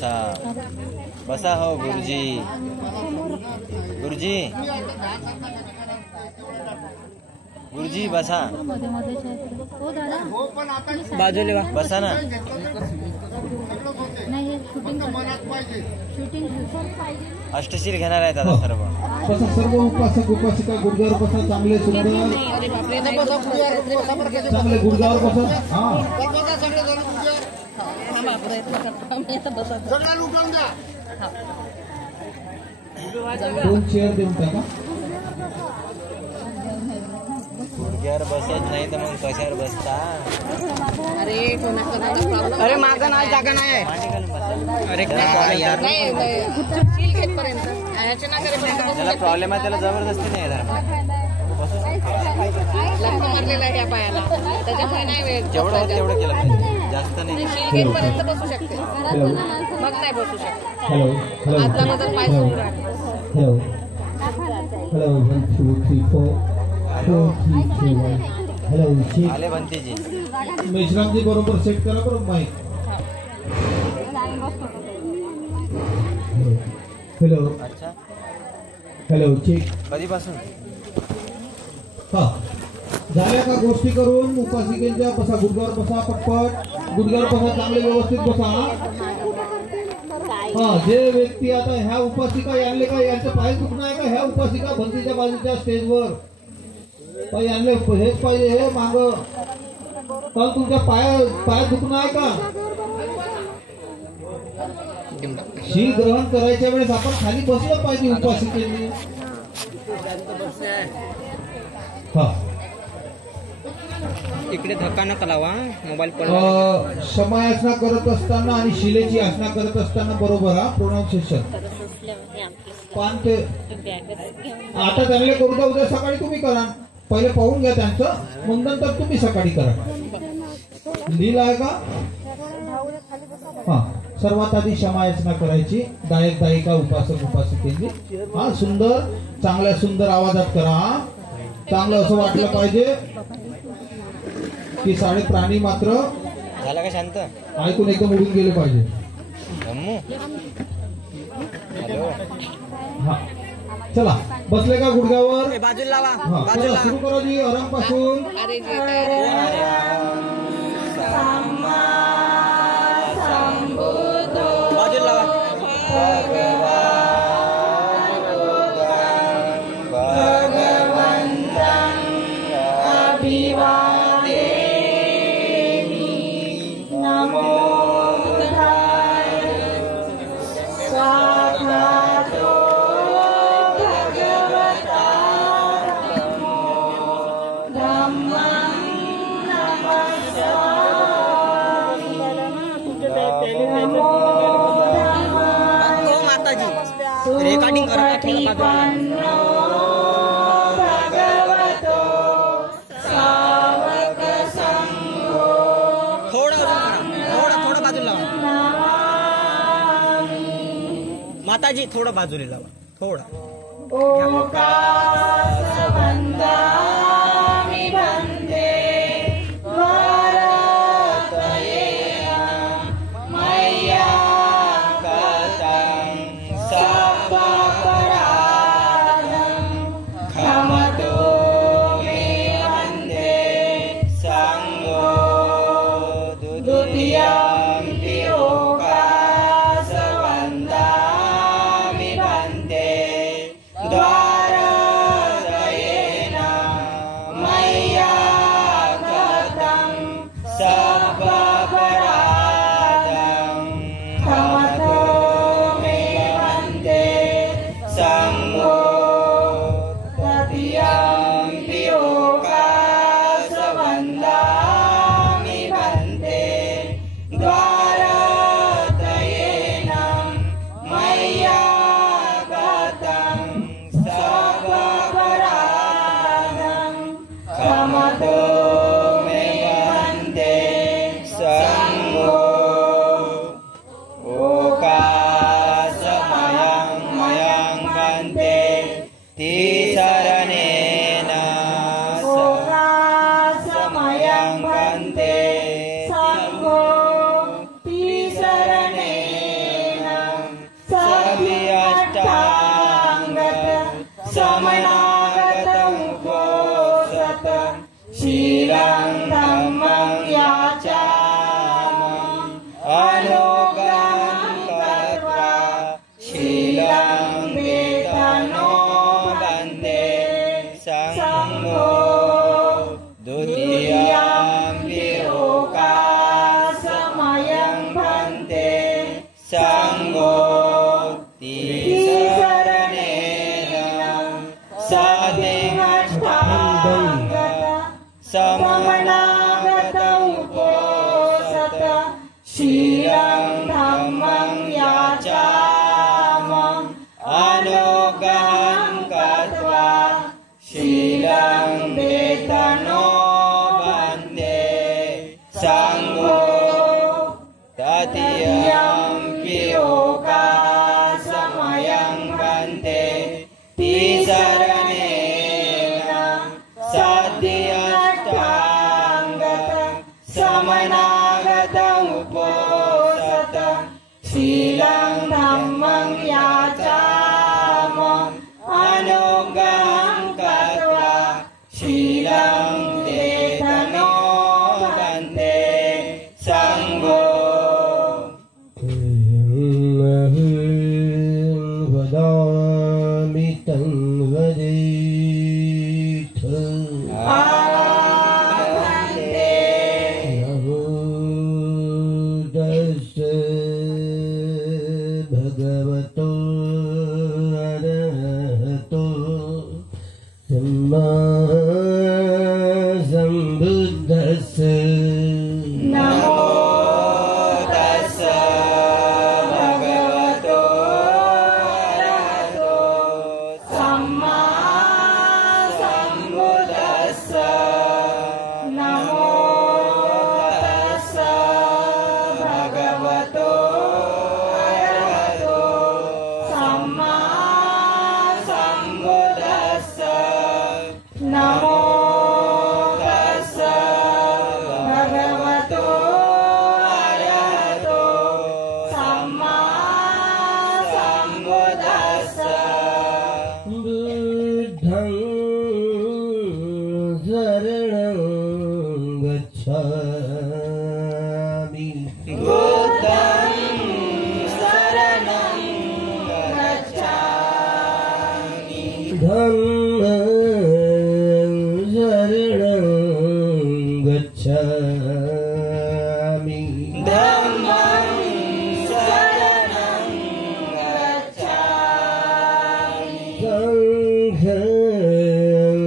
बसा बसा हो गुरुजी गुरुजी गुरुजी बसा बाजूले वा बसा ना अष्टशील घेणार आहेत आता सर्व बसा सर्व उपासक उपासिका गुडघ्यावर बसा चांगले सुंदर चांगले गुडघ्यावर बसा हा दोन चेअर देऊन टाका गुडघ्यावर बसत नाही तर मग कशावर बसता अरे माझा नाव जागा नाही आहे अरे त्याला प्रॉब्लेम आहे त्याला जबरदस्ती नाही येणार मारलेला आहे या पायाला त्याच्यामुळे नाही जेवढं होतं तेवढं केलं पाहिजे जास्त नाही पर्यंत बसू शकते मग नाही बसू शकते हॅलो आतला माझा पाय सोडून राहतो हॅलो हॅलो 1 2 3 4 हॅलो आले बनतेजी मेश्रामजी बरोबर सेट करा बरोबर माईक हॅलो अच्छा हॅलो चेक कधीपासून हा झाल्या का गोष्टी करून उपासिकेंच्या बसा गुडघ्यावर बसा पटपट गुडघ्यावर बसा चांगले व्यवस्थित बसा हा जे व्यक्ती आता ह्या उपासिका यांले का यांचं पाय दुखणं आहे का ह्या उपासिका भंतीच्या बाजूच्या स्टेजवर पाय यांले हेच पाहिजे हे माग तर तुमच्या पाय दुखणं आहे का शील ग्रहण करायच्या वेळेस आपण खाली बसलं पाहिजे उपासिकेने हा इकडे धक्का नका लावा मोबाईल शमायासना करत असताना आणि शिलेची आसना करत असताना बरोबर हा प्रोनाउन्सिएशन पण ते आता त्यांना करू द्या उद्या सकाळी तुम्ही करा पहिले पाहून घ्या त्यांचं मग नंतर तुम्ही सकाळी करा लिहिलं आहे का हा सर्वात आधी शमायासना करायची दायिका उपासक उपासिकेंनी हा सुंदर चांगल्या सुंदर आवाजात करा चांगलं असं वाटलं पाहिजे की साडे प्राणी मात्र झाला का शांत ऐकून एकदम उडून गेले पाहिजे हॅलो हा चला बसले का गुडघ्यावर बाजूला लावा हा चला सुरू करा जी आरामपासून बाजूला लावा रेकॉर्डिंग करा थोडं बाजूला लावा माताजी थोडं बाजूला लावा थोडं संगो तिसरणेन साधिमष्टाङ्ग समनागत उपोसत शीलं धम्मं याचामं अनुगहं कृत्वा शीलं वेतनो वन्दे संगो तदीयं पियोगासमयं वन्दे तिसरणेन साध्यष्टाङ्गत समनागत उपोसत शीलं धम्मं याचामं अनुगहं कृत्वा शीलं वेतनो वन्दे संगो वदामि तं वदेथ नमो तस्यै भगवतो अरहतो सम्मा सम्बुद्धस्स नमो तस्स भगवतो अरहतो सम्मा सम्बुद्धस्स नमो तस्स भगवतो अरहतो सम्मा सम्बुद्धस्स नमो तस्स भगवतो अरहतो सम्मा सम्बुद्धस्स बुद्धं शरणं गच्छामि बुद्धं शरणं गच्छामि धम्मं शरणं गच्छामि धम्मं शरणं गच्छामि संघं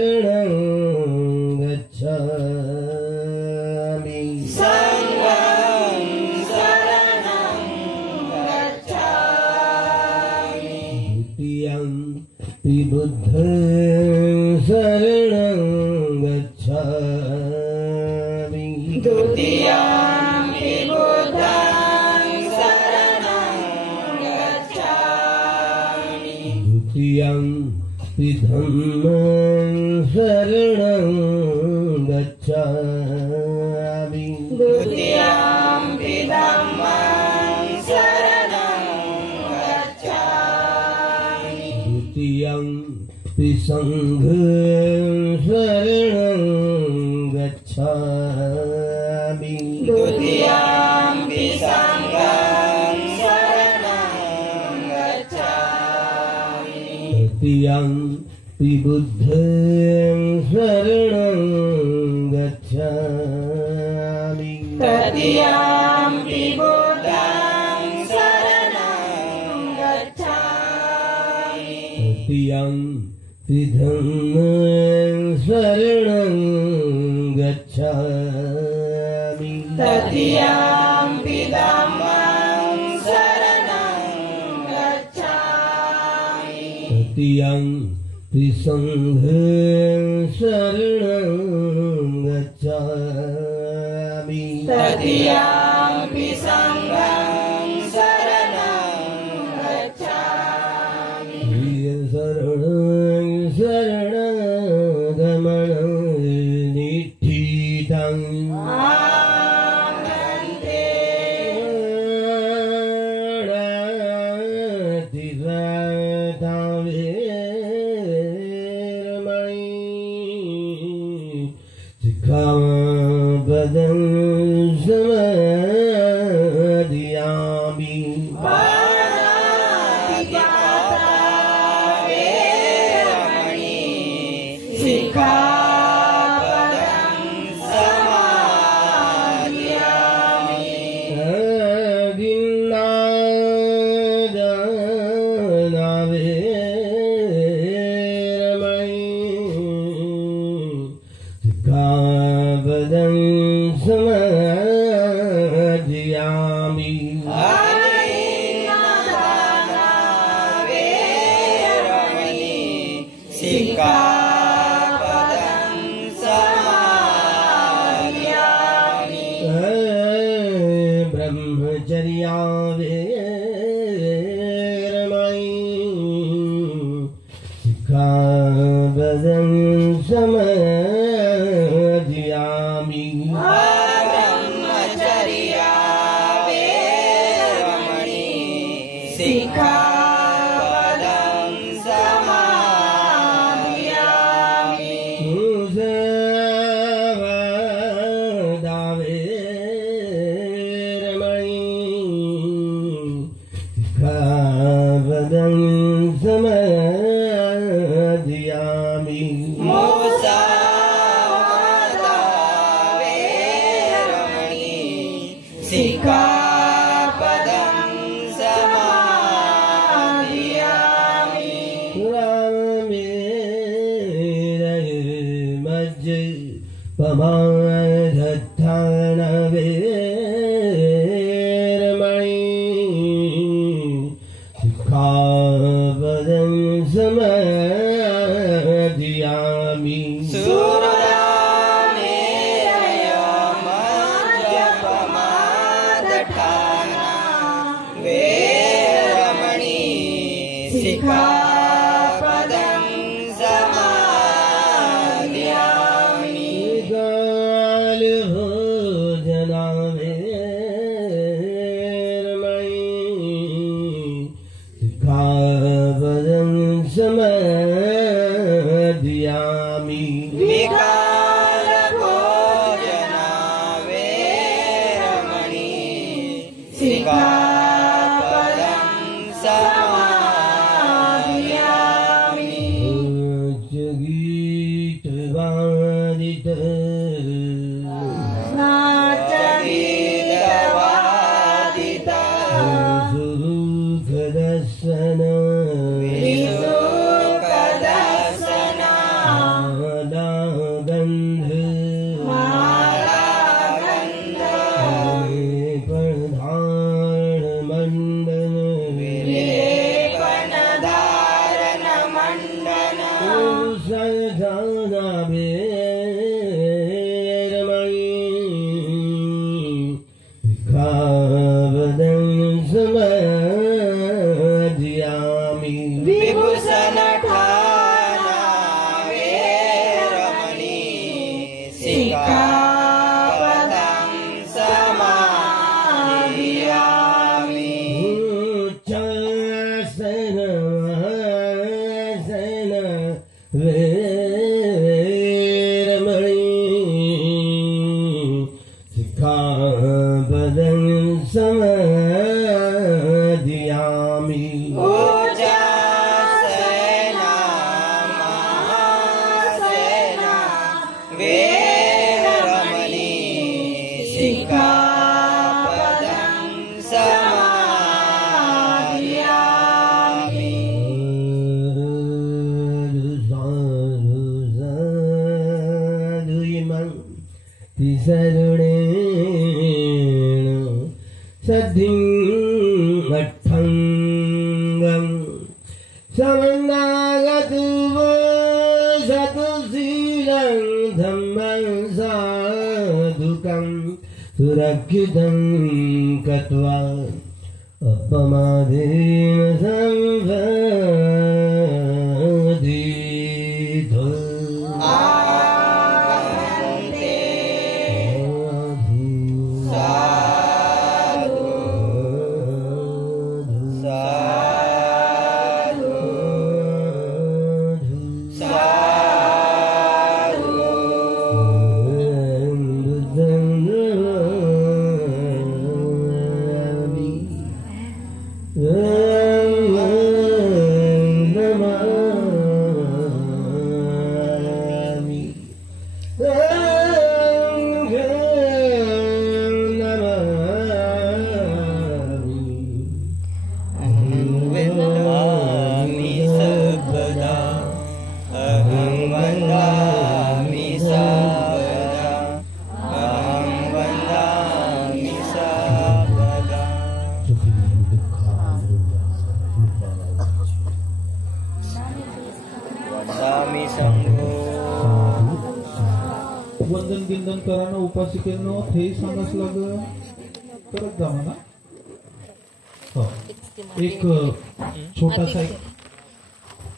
शरणं गच्छामि संघं शरणं गच्छामि द्वितीयं बुद्धं शरणं गच्छामि द्वितीयं बुद्धं शरणं गच्छामि द्वितीयं धम्मं शरणं गच्छामि द्वितीयं धम्मं शरणं गच्छामि द्वितीयं संघं शरणं गच्छामि द्वितीयं संघं शरणं गच्छामि तृतीयं बुद्धं शरणं गच्छामि तृतीयं बुद्धं शरणं गच्छामि तृतीयं धम्मं शरणं गच्छामि तृतीयं धम्मं शरणं गच्छामि तृतीयं संघं शरणं गच्छामि तृतीयं संघं शरणं गच्छामि शरणं शरणगमनं निष्ठितं आनन्दे सिक्खापदं ब्रह्मचर्या वेरमणि सिक्खापदं समादयामि ब्रह्मचर्या वेरमणि सिक्खापदं समादयामि मुसावादा वेरमणि सिक्खापदं समादयामि पमाधत्थान वेरमणि सिक्खापदं समादयामि सुरामेरयमज्जपमादठाना वेरमणि सिक्खापदं समादयामि गालभोजना वेरमणि सिक्खापदं समादयामि विकालभोजना वेरमणि सिक्खापदं समादयामि गीतवादित नाट्यगीतवादिता सुखदर्शन विसुखदर्शना गंध मालागन्ध प्रधान मंडन विलेपनधारण मण्डन सजाना वेरमणि सिक्खापदं समादयामि विभूषणठाना वेरमणि सिक्खापदं समादयामि उच्चासन वेरमणि सिक्खापदं समादयामि उजासेना महासेना वेरमणि सिक्खापदं समादयामि शरणेन सद्धिं अट्ठङ्गं समन्नागतुव सतुशीलं धम्मं साधुकं सुरक्षितं कृत्वा अपमादेन संवदितो आगन्ते साधु साधु साधु साधु उपासकींदन करा ना उपासिकेनं हे सांगाच लाग करत जा म्हणा. हो एक छोटासा एक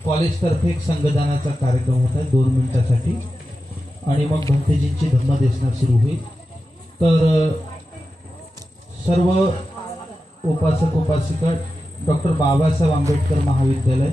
कॉलेजतर्फे एक संगदानाचा कार्यक्रम होता 2 मिनिटासाठी आणि मग भंतेजींची धम्मदेशना सुरू होईल. तर सर्व उपासक उपासिका डॉक्टर बाबासाहेब आंबेडकर महाविद्यालय